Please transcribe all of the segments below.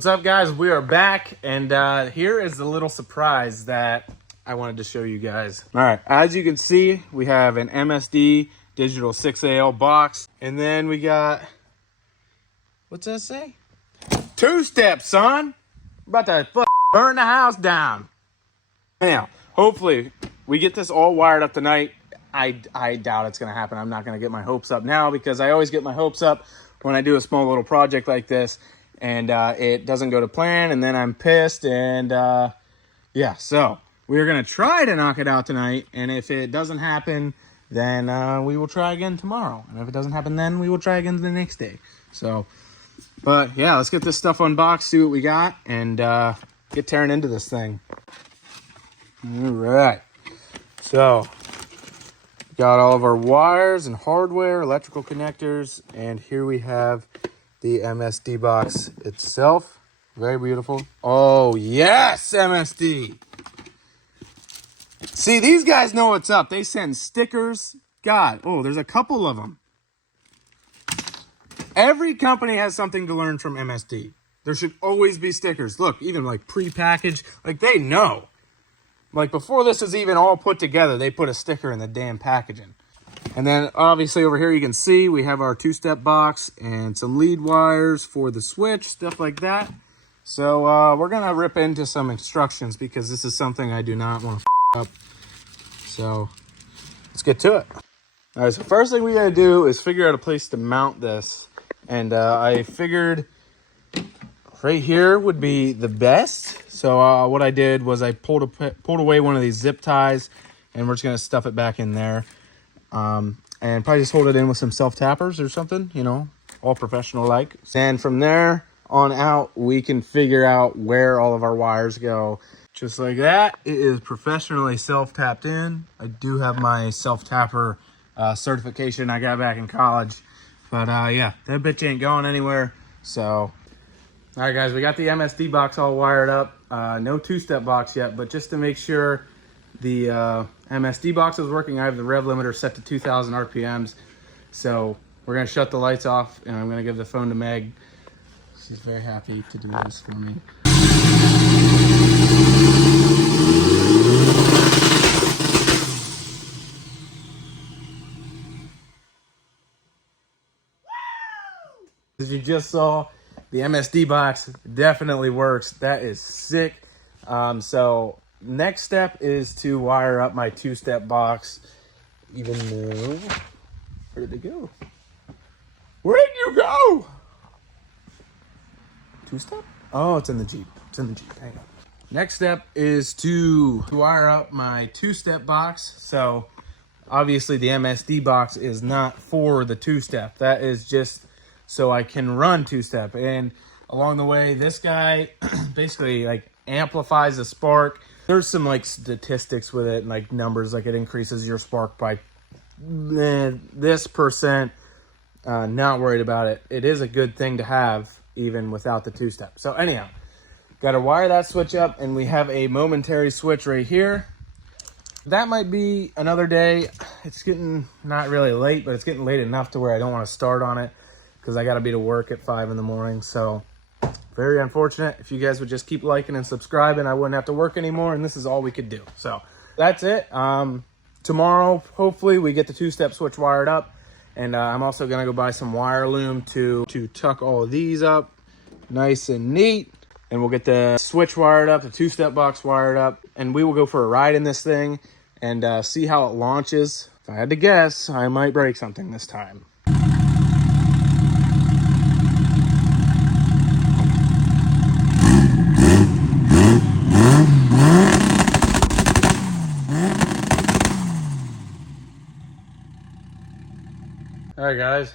What's up, guys? We are back, and here is the little surprise that I wanted to show you guys. All right, as you can see, we have an MSD digital 6AL box, and then we got, what's that say? Two-step, son. About to burn the house down. Anyhow, hopefully we get this all wired up tonight. I doubt it's going to happen. I'm not going to get my hopes up now because I always get my hopes up when I do a small little project like this, and it doesn't go to plan, and then I'm pissed, and yeah, so we're going to try to knock it out tonight, and if it doesn't happen, then we will try again tomorrow, and if it doesn't happen then, we will try again the next day. So, but yeah, let's get this stuff unboxed, see what we got, and get tearing into this thing. All right, so got all of our wires and hardware, electrical connectors, and here we have the MSD box itself. Very beautiful. Oh yes, MSD. See, these guys know what's up. They send stickers. God, oh, there's a couple of them. Every company has something to learn from MSD. There should always be stickers. Look, even like pre-packaged, like they know. Like before this is even all put together, they put a sticker in the damn packaging. And then obviously over here you can see we have our two-step box and some lead wires for the switch, stuff like that. So we're gonna rip into some instructions because this is something I do not want to up. So let's get to it. All right, so first thing we gotta do is figure out a place to mount this. And I figured right here would be the best. So what I did was I pulled away one of these zip ties, and we're just gonna stuff it back in there, and probably just hold it in with some self tappers or something, you know, all professional like. And from there on out, we can figure out where all of our wires go, just like that. It is professionally self tapped in. I do have my self tapper certification I got back in college, but yeah, that bitch ain't going anywhere. So. All right, guys, we got the MSD box all wired up. No two-step box yet, but just to make sure the MSD box is working, I have the rev limiter set to 2,000 RPMs. So we're going to shut the lights off, and I'm going to give the phone to Meg. She's very happy to do this for me. As you just saw, the MSD box definitely works. That is sick. So next step is to wire up my two-step box. Even though, where did it go? Where did you go? Two-step? Oh, it's in the Jeep. It's in the Jeep. Hang on. Next step is to wire up my two-step box. So obviously the MSD box is not for the two-step. That is just so I can run two-step. And along the way, this guy basically like amplifies the spark. There's some like statistics with it, and like numbers, like it increases your spark by this percent. Not worried about it. It is a good thing to have even without the two-step. So anyhow, got to wire that switch up, and we have a momentary switch right here. That might be another day. It's getting not really late, but it's getting late enough to where I don't want to start on it, because I got to be to work at 5 in the morning. So very unfortunate. If you guys would just keep liking and subscribing, I wouldn't have to work anymore, and this is all we could do. So that's it. Tomorrow, hopefully, we get the two-step switch wired up, and I'm also going to go buy some wire loom to tuck all of these up nice and neat, and we'll get the switch wired up, the two-step box wired up, and we will go for a ride in this thing and see how it launches. If I had to guess, I might break something this time. All right, guys,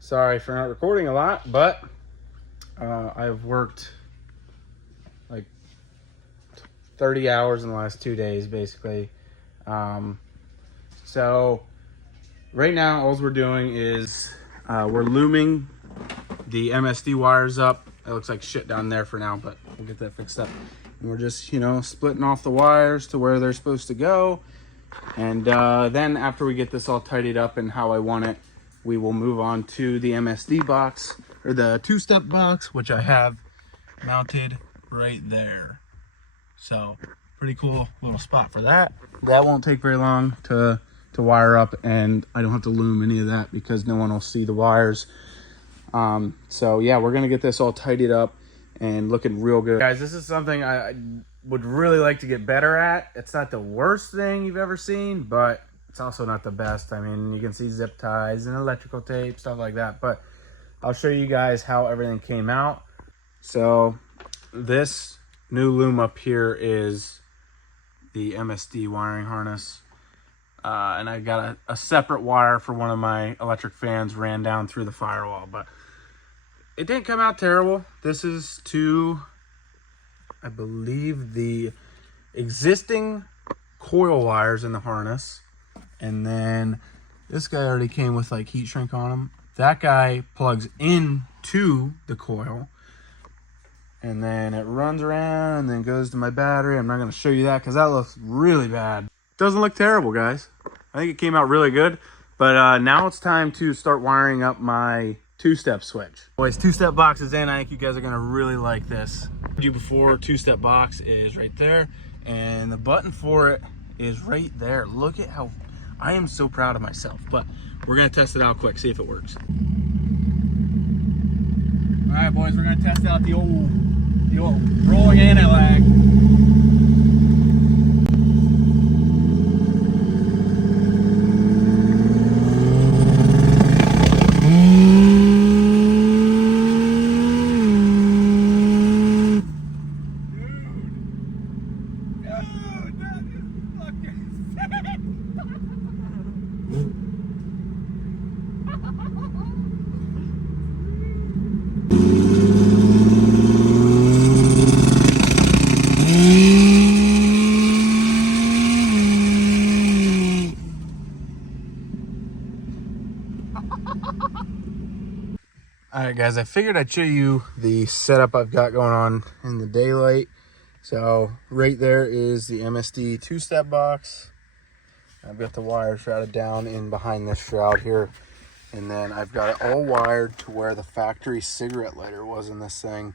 sorry for not recording a lot, but I've worked like 30 hours in the last 2 days, basically. So right now, all we're doing is we're looming the MSD wires up. It looks like shit down there for now, but we'll get that fixed up. And we're just, you know, splitting off the wires to where they're supposed to go. And then after we get this all tidied up and how I want it, we will move on to the MSD box, or the two-step box, which I have mounted right there. So pretty cool little spot for that. That won't take very long to wire up, and I don't have to loom any of that because no one will see the wires. So yeah, we're gonna get this all tidied up and looking real good. Guys, this is something I would really like to get better at. It's not the worst thing you've ever seen, but it's also not the best. I mean, you can see zip ties and electrical tape, stuff like that, but I'll show you guys how everything came out. So this new loom up here is the MSD wiring harness. And I got a separate wire for one of my electric fans, ran down through the firewall, but it didn't come out terrible. This is to, I believe, the existing coil wires in the harness. And then this guy already came with like heat shrink on him. That guy plugs into the coil. And then it runs around and then goes to my battery. I'm not going to show you that because that looks really bad. Doesn't look terrible, guys. I think it came out really good. But now it's time to start wiring up my two-step switch. Boys, two-step box is in. I think you guys are going to really like this. You before, two-step box is right there. And the button for it is right there. Look at how... I am so proud of myself. But we're going to test it out quick, see if it works. All right, boys, we're going to test out the old rolling anti-lag. Alright guys, I figured I'd show you the setup I've got going on in the daylight. So right there is the MSD two-step box. I've got the wire shrouded down in behind this shroud here. And then I've got it all wired to where the factory cigarette lighter was in this thing.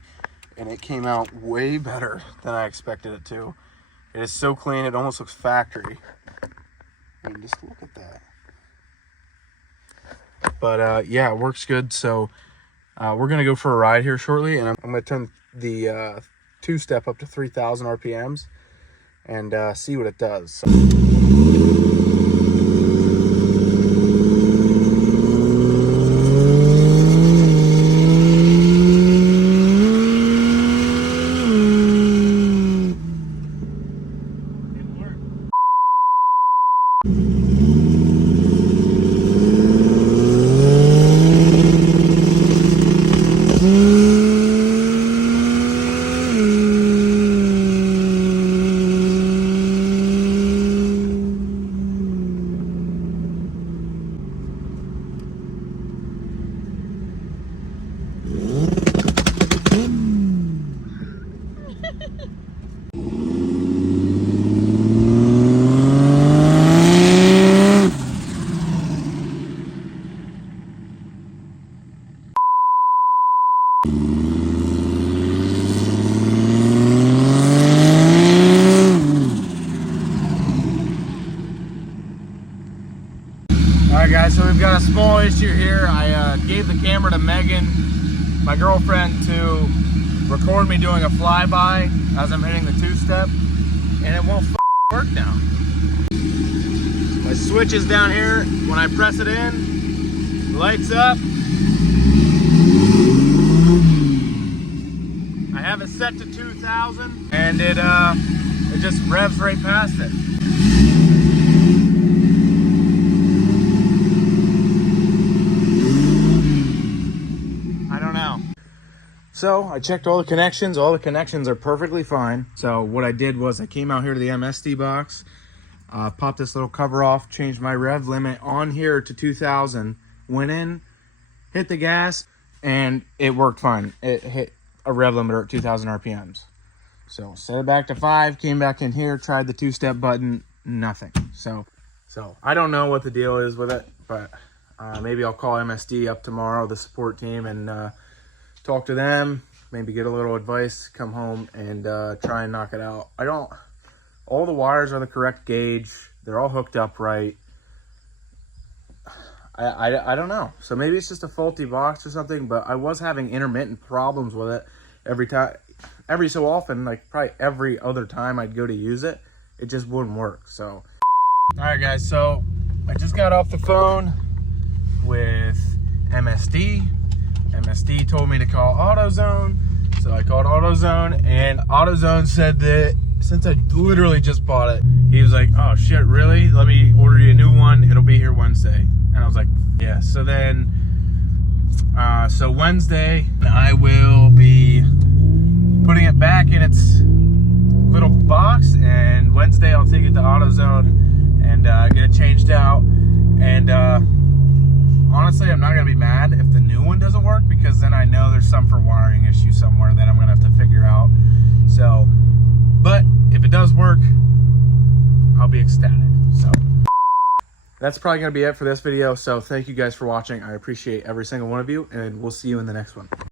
And it came out way better than I expected it to. It is so clean, it almost looks factory. I mean, just look at that. But yeah, it works good. So we're going to go for a ride here shortly, and I'm going to turn the two-step up to 3,000 RPMs and see what it does. So. Alright guys, so we've got a small issue here. I gave the camera to Megan, my girlfriend, to record me doing a flyby as I'm hitting the two-step, and it won't work now. My switch is down here. When I press it in, lights up. I have it set to 2,000, and it just revs right past it. So I checked all the connections. All the connections are perfectly fine. So what I did was I came out here to the MSD box, popped this little cover off, changed my rev limit on here to 2,000, went in, hit the gas, and it worked fine. It hit a rev limiter at 2,000 RPMs. So set it back to 5, came back in here, tried the two-step button, nothing. So I don't know what the deal is with it, but maybe I'll call MSD up tomorrow, the support team, and talk to them, maybe get a little advice, come home and try and knock it out. All the wires are the correct gauge. They're all hooked up right. I don't know. So maybe it's just a faulty box or something, but I was having intermittent problems with it every so often, like probably every other time I'd go to use it, it just wouldn't work. So, all right guys, so I just got off the phone with MSD. MSD told me to call AutoZone. So I called AutoZone, and AutoZone said that since I literally just bought it, he was like, oh shit, really? Let me order you a new one. It'll be here Wednesday. And I was like, yeah. So then, so Wednesday, I will be putting it back in its little box, and Wednesday I'll take it to AutoZone and get it changed out. And honestly, I'm not gonna be mad if the new one doesn't work, because then I know there's some for wiring issue somewhere that I'm gonna have to figure out. So, but if it does work, I'll be ecstatic. So that's probably gonna be it for this video. So thank you guys for watching. I appreciate every single one of you, and we'll see you in the next one.